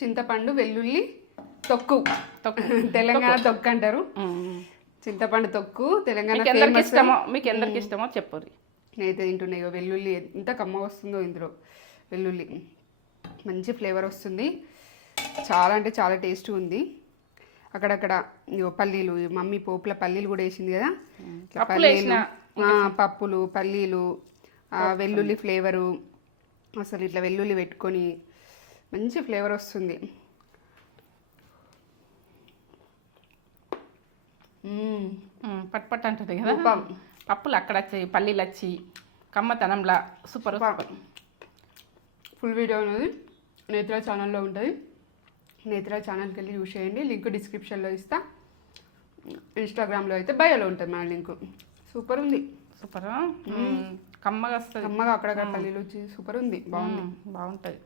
చింతపండు, వెల్లుల్లి, తొక్కు. తెలంగాణ తొక్కు అంటారు. చింతపండు తొక్కు తెలంగాణ మీకు ఎందరికి ఇష్టమో చెప్పరు. నేనైతే తింటున్నాయో వెల్లుల్లి ఎంత కమ్మ వస్తుందో ఇందులో. వెల్లుల్లి మంచి ఫ్లేవర్ వస్తుంది, చాలా అంటే చాలా టేస్ట్ ఉంది. అక్కడక్కడ పల్లీలు, మమ్మీ పోపుల పల్లీలు కూడా వేసింది కదా, పల్లీలు, పప్పులు, పల్లీలు, వెల్లుల్లి ఫ్లేవరు. అసలు ఇట్లా వెల్లుల్లి పెట్టుకొని మంచి ఫ్లేవర్ వస్తుంది. పట్ అంటుంది కదా పప్పులు, అక్కడ వచ్చి పల్లీలు వచ్చి కమ్మతనంలా సూపర్. ఫుల్ వీడియో అనేది నేత్ర ఛానల్లో ఉంటుంది. నేత్ర ఛానల్కి వెళ్ళి యూస్ చేయండి. లింక్ డిస్క్రిప్షన్లో ఇస్తా. ఇన్స్టాగ్రామ్లో అయితే బయోలో ఉంటుంది మన లింక్. సూపర్ ఉంది, సూపర్. కమ్మగా వస్తుంది, కమ్మగా అక్కడక్కడ పల్లీలు వచ్చి సూపర్ ఉంది, బాగుంది, బాగుంటుంది.